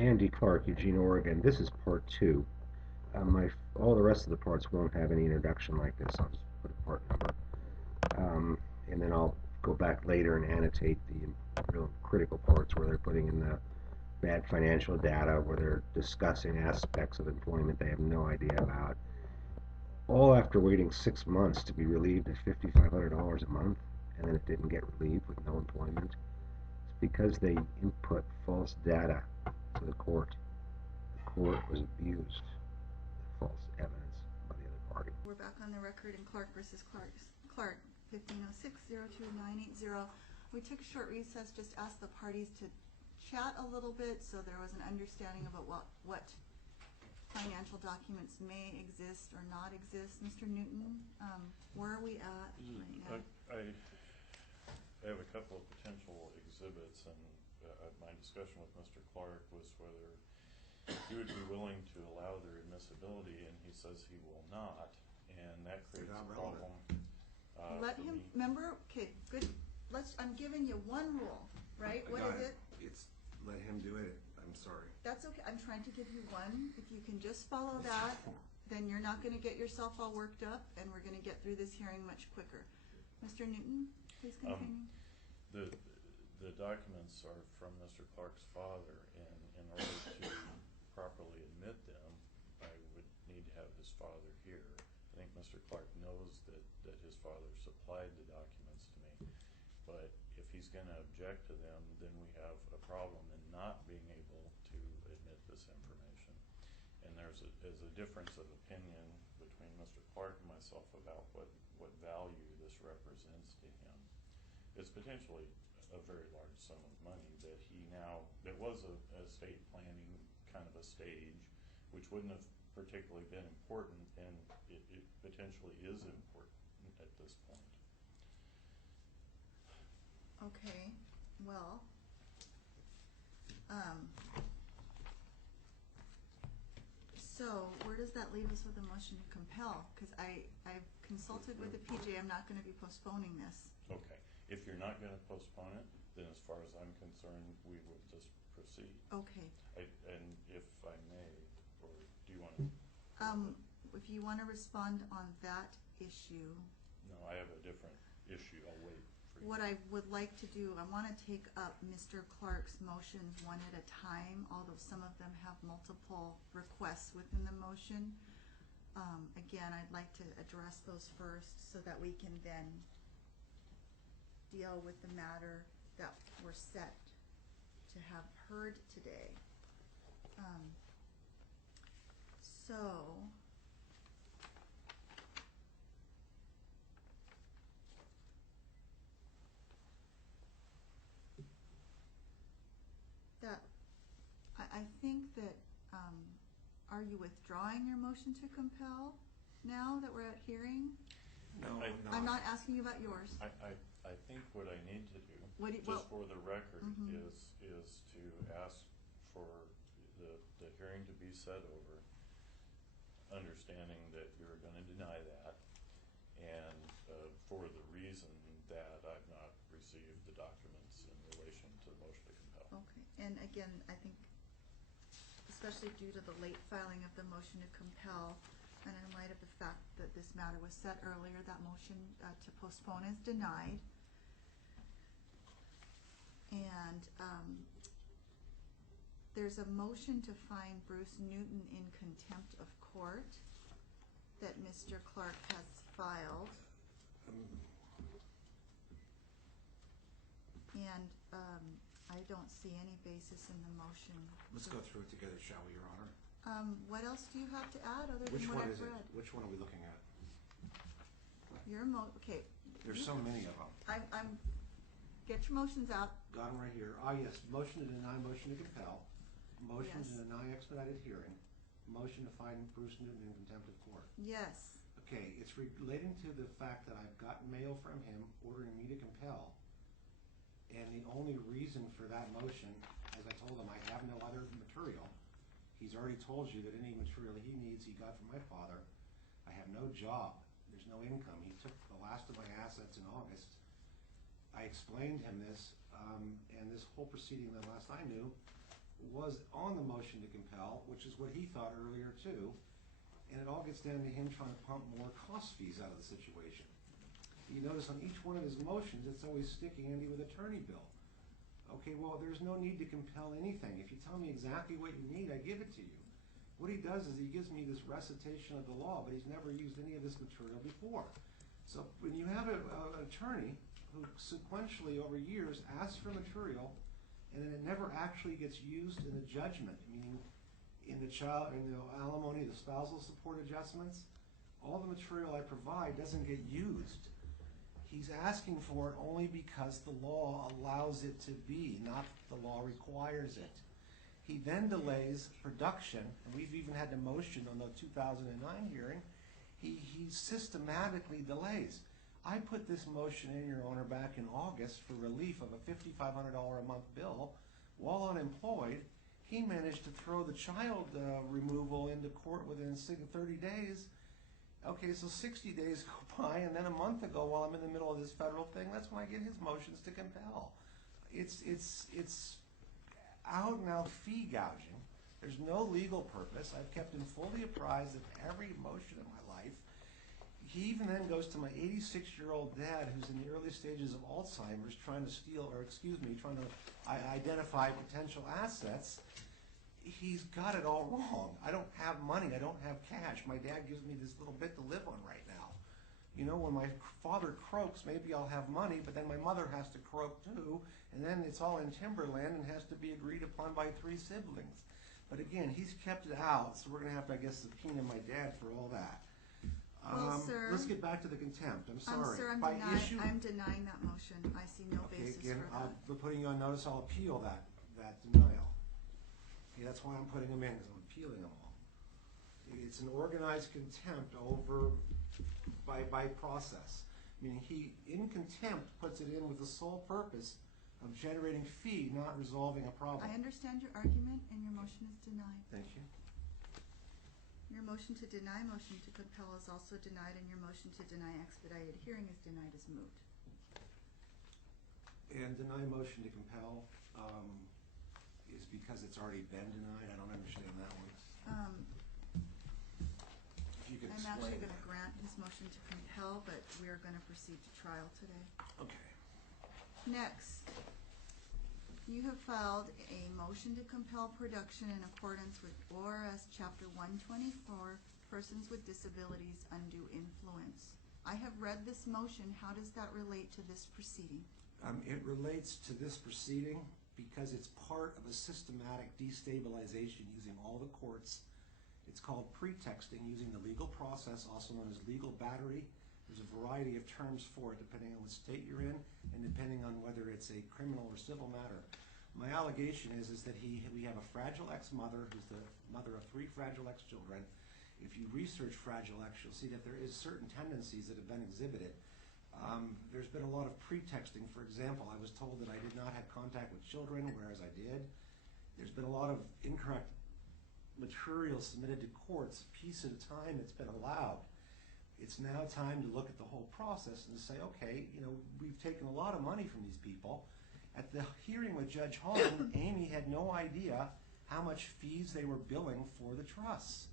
Andy Clark, Eugene, Oregon. This is part two. All the rest of the parts won't have any introduction like this. I'll just put a part number. And then I'll go back later and annotate the real critical parts where they're putting in the bad financial data, where they're discussing aspects of employment they have no idea about. All after waiting 6 months to be relieved at $5,500 a month, and then it didn't get relieved with no employment. It's because they input false data to the court. The court was abused with false evidence by the other party. We're back on the record in Clark versus Clark, 1506-02980. We took a short recess, just asked the parties to chat a little bit so there was an understanding about what financial documents may exist or not exist. Mr. Newton, where are we at right now? I have a couple of potential exhibits, and my discussion with Mr. Clark was whether he would be willing to allow their admissibility, and he says he will not, and that creates a problem. Let him, remember, okay, good. I'm giving you one rule, right? What is it? It's let him do it. I'm sorry. That's okay. I'm trying to give you one. If you can just follow that, then you're not going to get yourself all worked up, and we're going to get through this hearing much quicker. Mr. Newton, please continue. The documents are from Mr. Clark's father, and in order to properly admit them, I would need to have his father here. I think Mr. Clark knows that his father supplied the documents to me, but if he's going to object to them, then we have a problem in not being able to admit this information. And there's a difference of opinion between Mr. Clark and myself about what value this represents to him. It's potentially a very large sum of money that that was a estate planning kind of a stage, which wouldn't have particularly been important, and it potentially is important at this point. Okay, well, so where does that leave us with a motion to compel? Because I've consulted with the PJ. I'm not going to be postponing this. Okay, if you're not going to postpone it, then as far as I'm concerned, we will just proceed. Okay. And if I may, or do you want to? If you want to respond on that issue. No, I have a different issue. I'll wait for you. What I would like to do, I want to take up Mr. Clark's motions one at a time, although some of them have multiple requests within the motion. Again, I'd like to address those first so that we can then deal with the matter that we're set to have heard today. I think that, are you withdrawing your motion to compel now that we're at hearing? No, I'm not asking you about yours. I think what I need to do, just for the record, is to ask for the hearing to be set over, understanding that you're going to deny that, and for the reason that I've not received the documents in relation to the motion to compel. Okay, and again, I think especially due to the late filing of the motion to compel, and in light of the fact that this matter was set earlier, that motion to postpone is denied. And there's a motion to find Bruce Newton in contempt of court that Mr. Clark has filed. And I don't see any basis in the motion. Let's go through it together, shall we, Your Honor? What else do you have to add other Which than what one I've is read? it? Which one are we looking at? Okay. There's so many of them. Get your motions out. Got them right here. Ah, yes. Motion to deny, motion to compel. Motion to deny expedited hearing. Motion to find Bruce Newton in contempt of court. Yes. Okay, it's relating to the fact that I've got mail from him ordering me to compel. And the only reason for that motion, as I told him, I have no other material. He's already told you that any material he needs he got from my father. I have no job. There's no income. He took the last of my assets in August. I explained him this, and this whole proceeding, the last I knew, was on the motion to compel, which is what he thought earlier too, and it all gets down to him trying to pump more cost fees out of the situation. You notice on each one of his motions, it's always sticking Andy with attorney bill. Okay, well, there's no need to compel anything. If you tell me exactly what you need, I give it to you. What he does is he gives me this recitation of the law, but he's never used any of this material before. So when you have an attorney who sequentially over years asks for material, and then it never actually gets used in the judgment, meaning in the alimony, the spousal support adjustments, all the material I provide doesn't get used. He's asking for it only because the law allows it to be, not the law requires it. He then delays production, and we've even had the motion on the 2009 hearing. He systematically delays. I put this motion in, Your Honor, back in August for relief of a $5,500 a month bill. While unemployed, he managed to throw the child removal into court within 30 days. Okay, so 60 days go by, and then a month ago, while I'm in the middle of this federal thing, that's when I get his motions to compel. It's out and out fee gouging. There's no legal purpose. I've kept him fully apprised of every motion in my life. He even then goes to my 86-year-old dad, who's in the early stages of Alzheimer's, trying to identify potential assets. He's got it all wrong. I don't have money. I don't have cash. My dad gives me this little bit to live on right now. You know, when my father croaks, maybe I'll have money, but then my mother has to croak too, and then it's all in timberland and has to be agreed upon by 3 siblings. But again, he's kept it out, so we're going to have to, I guess, subpoena my dad for all that. Well, sir, let's get back to the contempt. I'm sorry. Sir, I'm denying that motion. I see no basis again, for that. I'll putting you on notice. I'll appeal that denial. Okay, that's why I'm putting him in, because I'm appealing them all. It's an organized contempt over by process. Meaning he, in contempt, puts it in with the sole purpose of generating fee, not resolving a problem. I understand your argument, and your motion is denied. Thank you. Your motion to deny motion to compel is also denied, and your motion to deny expedited hearing is denied as moot. And deny motion to compel is because it's already been denied. I don't understand that one. If you could I'm explain. actually going to grant his motion to compel, but we are going to proceed to trial today. Okay. Next, you have filed a motion to compel production in accordance with ORS Chapter 124, Persons with Disabilities Undue Influence. I have read this motion. How does that relate to this proceeding? It relates to this proceeding because it's part of a systematic destabilization using all the courts. It's called pretexting, using the legal process, also known as legal battery. There's a variety of terms for it depending on what state you're in and depending on whether it's a criminal or civil matter. My allegation is that we have a Fragile X mother who's the mother of 3 Fragile X children. If you research Fragile X, you'll see that there is certain tendencies that have been exhibited. There's been a lot of pretexting. For example, I was told that I did not have contact with children, whereas I did. There's been a lot of incorrect material submitted to courts, a piece at a time that's been allowed. It's now time to look at the whole process and say, okay, you know, we've taken a lot of money from these people. At the hearing with Judge Holland, Amy had no idea how much fees they were billing for the trusts.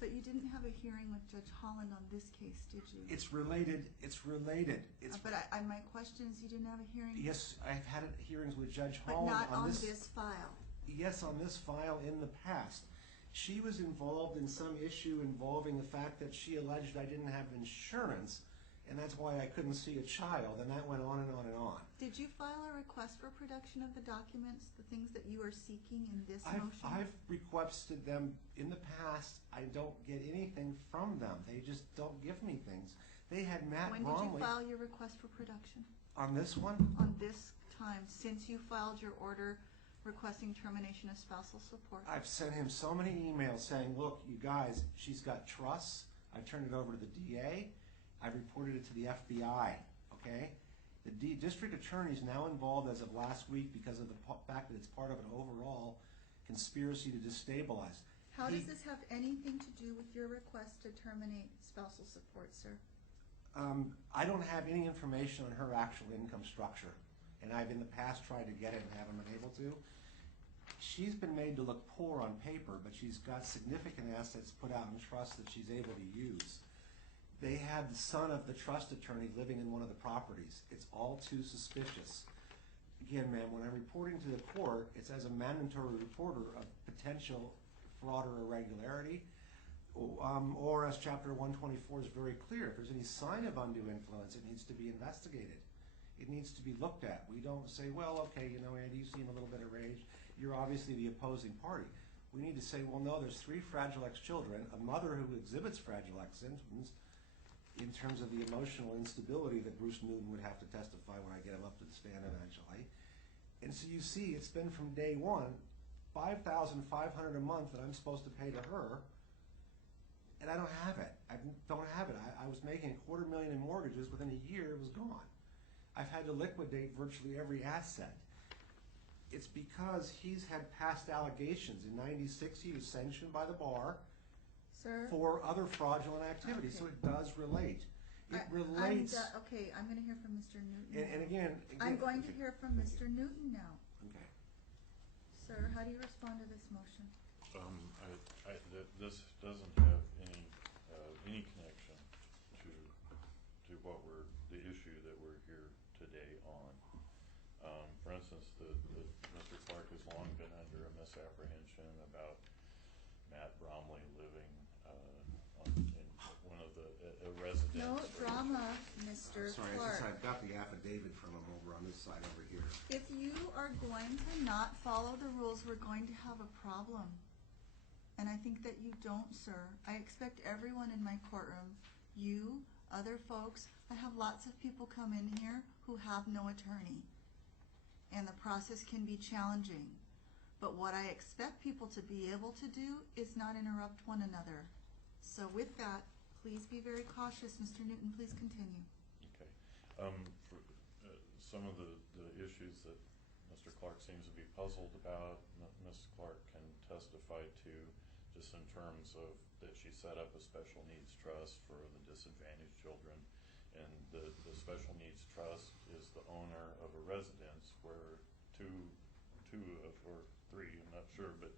But you didn't have a hearing with Judge Holland on this case, did you? It's related. It's related. But my question is, you didn't have a hearing? Yes, I've had hearings with Judge But Holland not on this file. Yes, on this file in the past. She was involved in some issue involving the fact that she alleged I didn't have insurance, and that's why I couldn't see a child, and that went on and on and on. Did you file a request for production of the documents, the things that you are seeking in this motion? I've requested them in the past. I don't get anything from them. They just don't give me things. They had Matt Bromley. When did you file your request for production? On this one? On this time, since you filed your order requesting termination of spousal support. I've sent him so many emails saying, look, you guys, she's got trusts. I've turned it over to the DA. I've reported it to the FBI, okay? The district attorney is now involved as of last week because of the fact that it's part of an overall conspiracy to destabilize. How does this have anything to do with your request to terminate spousal support, sir? I don't have any information on her actual income structure, and I've in the past tried to get it and haven't been able to. she's been made to look poor on paper, but she's got significant assets put out in trust that she's able to use. They had the son of the trust attorney living in one of the properties. It's all too suspicious. Again, ma'am, when I'm reporting to the court, it's as a mandatory reporter of potential fraud or irregularity, or as Chapter 124 is very clear, if there's any sign of undue influence, it needs to be investigated. It needs to be looked at. We don't say, well, okay, you know, Andy, you seem a little bit enraged. You're obviously the opposing party. We need to say, well, no, there's 3 Fragile X children, a mother who exhibits Fragile X symptoms in terms of the emotional instability that Bruce Newton would have to testify when I get him up to the stand eventually. And so you see, it's been from day one, $5,500 a month that I'm supposed to pay to her, and I don't have it. I don't have it. I was making $250,000 in mortgages. Within a year, it was gone. I've had to liquidate virtually every asset. It's because he's had past allegations. In '96, he was sanctioned by the bar for other fraudulent activities, so it does relate. It relates. Okay, I'm going to hear from Mr. Newton. And again, I'm going to hear from Mr. Newton now. Okay. Sir, how do you respond to this motion? This doesn't have any connection to what the issue that we're here today on. For instance, Mr. Clark has long been under a misapprehension about Matt Bromley living in one of a residence. No drama, Mr. Sorry, Clark. I've got the affidavit from him over on this side over here. If you are going to not follow the rules, we're going to have a problem. And I think that you don't, sir. I expect everyone in my courtroom, you, other folks, I have lots of people come in here who have no attorney. And the process can be challenging. But what I expect people to be able to do is not interrupt one another. So with that, please be very cautious. Mr. Newton, please continue. Okay. Some of the issues that Mr. Clark seems to be puzzled about, Ms. Clark can testify to, just in terms of that she set up a special needs trust for the disadvantaged children, and the special needs trust is the owner of a residence where two or 3, I'm not sure, but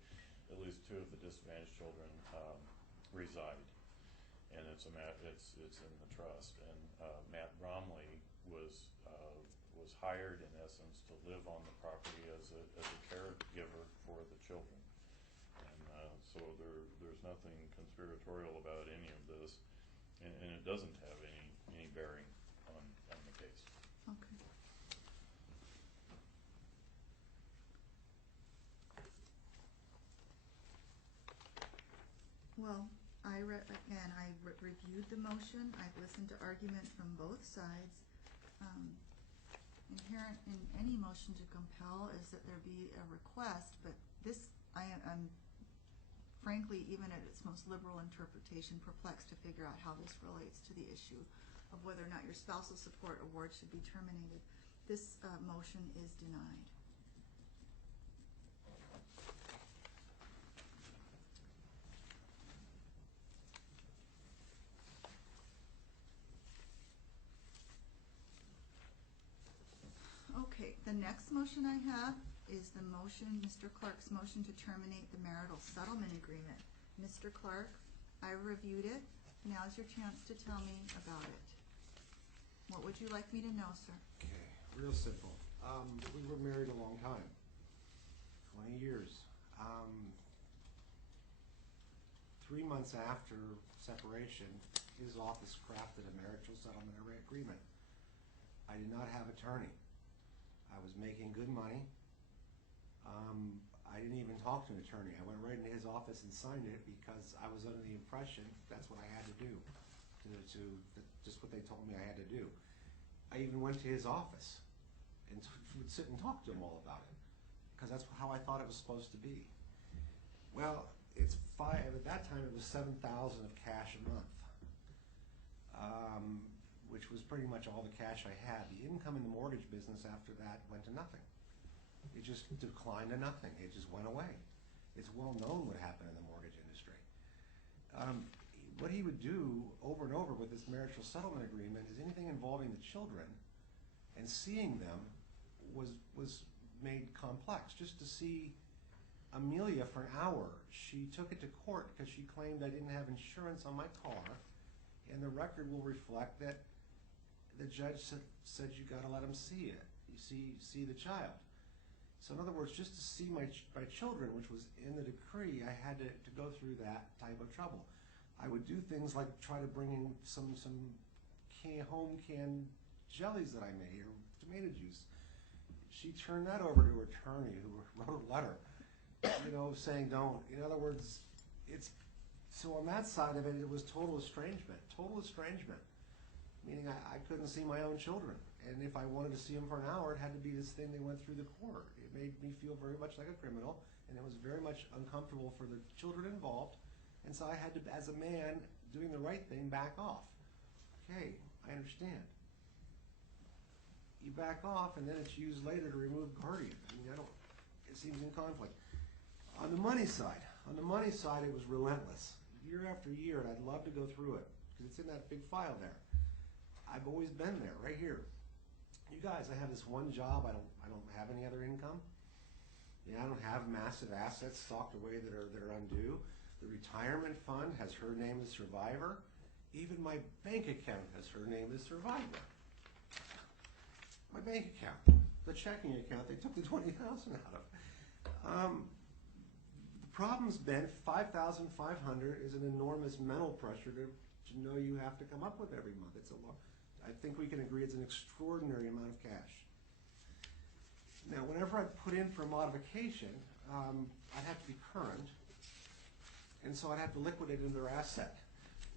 at least 2 of the disadvantaged children reside, and it's in the trust. And Matt Bromley was hired in essence to live on the property as a caregiver for the children. So there's nothing conspiratorial about any of this, and it doesn't have any bearing on the case. Okay. Well, I reviewed the motion. I've listened to argument from both sides. Inherent in any motion to compel is that there be a request, but this, I'm frankly, even at its most liberal interpretation, perplexed to figure out how this relates to the issue of whether or not your spousal support award should be terminated. This motion is denied. Okay, the next motion I have is the motion, Mr. Clark's motion to terminate the marital settlement agreement. Mr. Clark, I reviewed it. Now's your chance to tell me about it. What would you like me to know, sir? Okay, real simple. We were married a long time, 20 years. 3 months after separation, his office crafted a marital settlement agreement. I did not have attorney. I was making good money. I didn't even talk to an attorney. I went right into his office and signed it because I was under the impression that's what I had to do, just what they told me I had to do. I even went to his office and would sit and talk to him all about it because that's how I thought it was supposed to be. Well, at that time it was $7,000 of cash a month, which was pretty much all the cash I had. The income in the mortgage business after that went to nothing. It just declined to nothing. It just went away. It's well known what happened in the mortgage industry. What he would do over and over with this marital settlement agreement is anything involving the children and seeing them was made complex, just to see Amelia for an hour. She took it to court because she claimed I didn't have insurance on my car, and the record will reflect that the judge said you got to let him see it. You see the child. So in other words, just to see my children, which was in the decree, I had to go through that type of trouble. I would do things like try to bring in some home canned jellies that I made, or tomato juice. She turned that over to her attorney, who wrote a letter, saying don't. In other words, so on that side of it, it was total estrangement, meaning I couldn't see my own children. And if I wanted to see them for an hour, it had to be this thing they went through the court. It made me feel very much like a criminal, and it was very much uncomfortable for the children involved. And so I had to, as a man doing the right thing, back off. Okay, I understand. You back off, and then it's used later to remove guardian. I mean, it seems in conflict. On the money side, it was relentless. Year after year, and I'd love to go through it, because it's in that big file there. I've always been there, right here. You guys, I have this one job. I don't have any other income. I don't have massive assets stocked away that are undue. The retirement fund has her name as survivor. Even my bank account has her name as survivor. My bank account, the checking account, they took the $20,000 out of. The problem's been $5,500 is an enormous mental pressure to know you have to come up with every month. It's a lot. I think we can agree it's an extraordinary amount of cash. Now, whenever I put in for a modification, I'd have to be current, and so I'd have to liquidate another asset.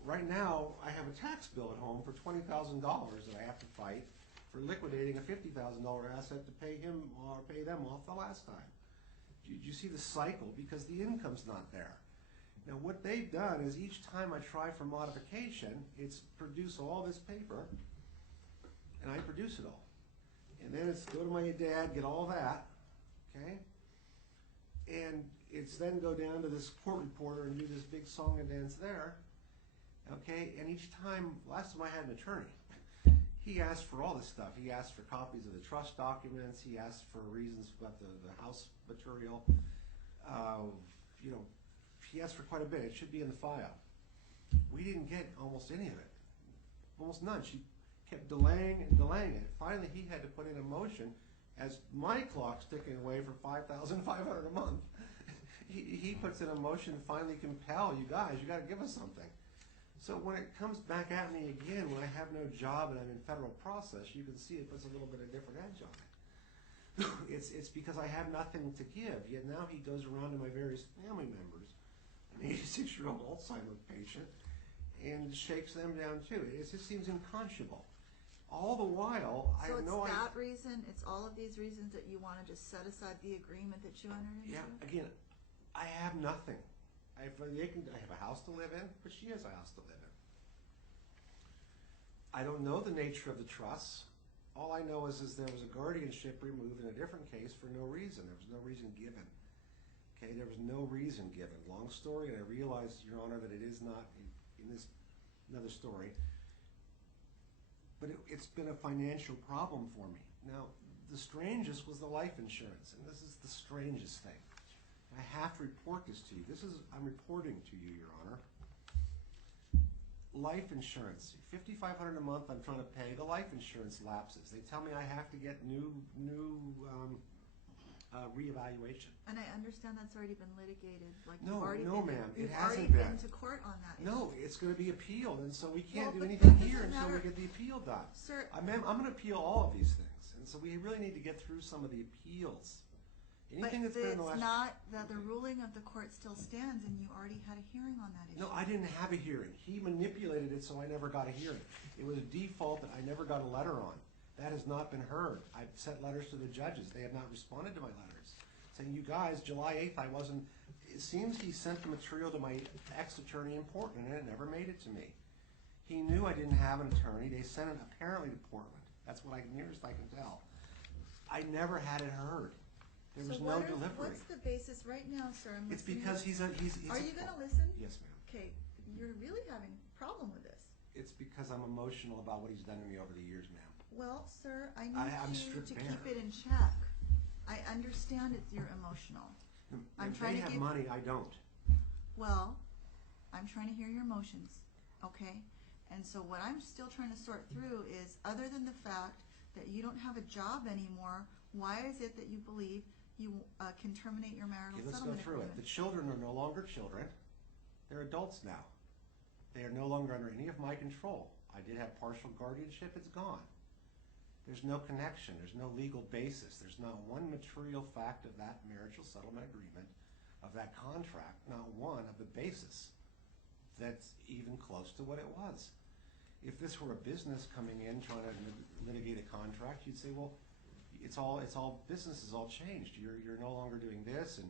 Right now, I have a tax bill at home for $20,000 that I have to fight for liquidating a $50,000 asset to pay him or pay them off the last time. Do you see the cycle? Because the income's not there. Now, what they've done is each time I try for modification, it's produce all this paper, and I produce it all. And then it's go to my dad, get all that, okay? And it's then go down to this court reporter and do this big song and dance there, okay? And each time, last time I had an attorney, he asked for all this stuff. He asked for copies of the trust documents. He asked for reasons about the house material. He asked for quite a bit. It should be in the file. We didn't get almost any of it. Almost none. She kept delaying and delaying it. Finally, he had to put in a motion as my clock's ticking away for $5,500 a month. He puts in a motion to finally compel you guys, you got to give us something. So when it comes back at me again, when I have no job and I'm in federal process, you can see it puts a little bit of different edge on it. It's because I have nothing to give. Yet now he goes around to my various family members, an 86-year-old Alzheimer's patient, and shakes them down too. It just seems unconscionable. All the while, I have no idea. So it's that reason, it's all of these reasons that you want to just set aside the agreement that you entered into? Yeah, again, I have nothing. I have a house to live in, but she has a house to live in. I don't know the nature of the trusts. All I know is there was a guardianship removed in a different case for no reason. There was no reason given. Okay, there was no reason given. Long story, and I realize, Your Honor, that it is not in this another story. But it's been a financial problem for me. Now, the strangest was the life insurance, and this is the strangest thing. I have to report this to you. I'm reporting to you, Your Honor. Life insurance, $5,500 a month I'm trying to pay. The life insurance lapses. They tell me I have to get new reevaluation. And I understand that's already been litigated. Like No, ma'am, it you've hasn't already been to court on that issue. No, it's going to be appealed, and so we can't Well, do but anything that here doesn't until we matter. get the appeal done. Sir, I'm going to appeal all of these things, and so we really need to get through some of the appeals. Anything but that's been in the it's last... not that the ruling of the court still stands, and you already had a hearing on that issue. No, I didn't have a hearing. He manipulated it so I never got a hearing. It was a default that I never got a letter on. That has not been heard. I've sent letters to the judges. They have not responded to my letters. Saying, you guys, July 8th, I wasn't... It seems he sent the material to my ex-attorney in Portland, and it never made it to me. He knew I didn't have an attorney. They sent it apparently to Portland. That's what nearest I can tell. I never had it heard. There was no delivery. What's the basis right now, sir? I'm It's listening. because he's Are you going to listen? Yes, ma'am. Okay, you're really having a problem with this. It's because I'm emotional about what he's done to me over the years, ma'am. Well, sir, I need I'm you stripped to bare. keep it in check. I understand you're emotional. I'm If trying they to have give, money, I don't. well, I'm trying to hear your motions, okay? And so what I'm still trying to sort through is, other than the fact that you don't have a job anymore, why is it that you believe you can terminate your marital Okay, let's go settlement through it. agreement? The children are no longer children. They're adults now. They are no longer under any of my control. I did have partial guardianship. It's gone. There's no connection. There's no legal basis. There's not one material fact of that marital settlement agreement, of that contract, not one of the basis that's even close to what it was. If this were a business coming in trying to litigate a contract, you'd say, well, it's all business is all changed. You're no longer doing this, and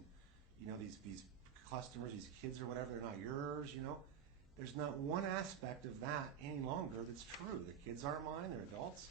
you know these customers, these kids or whatever, they're not yours. You know, there's not one aspect of that any longer that's true. The kids aren't mine. They're adults.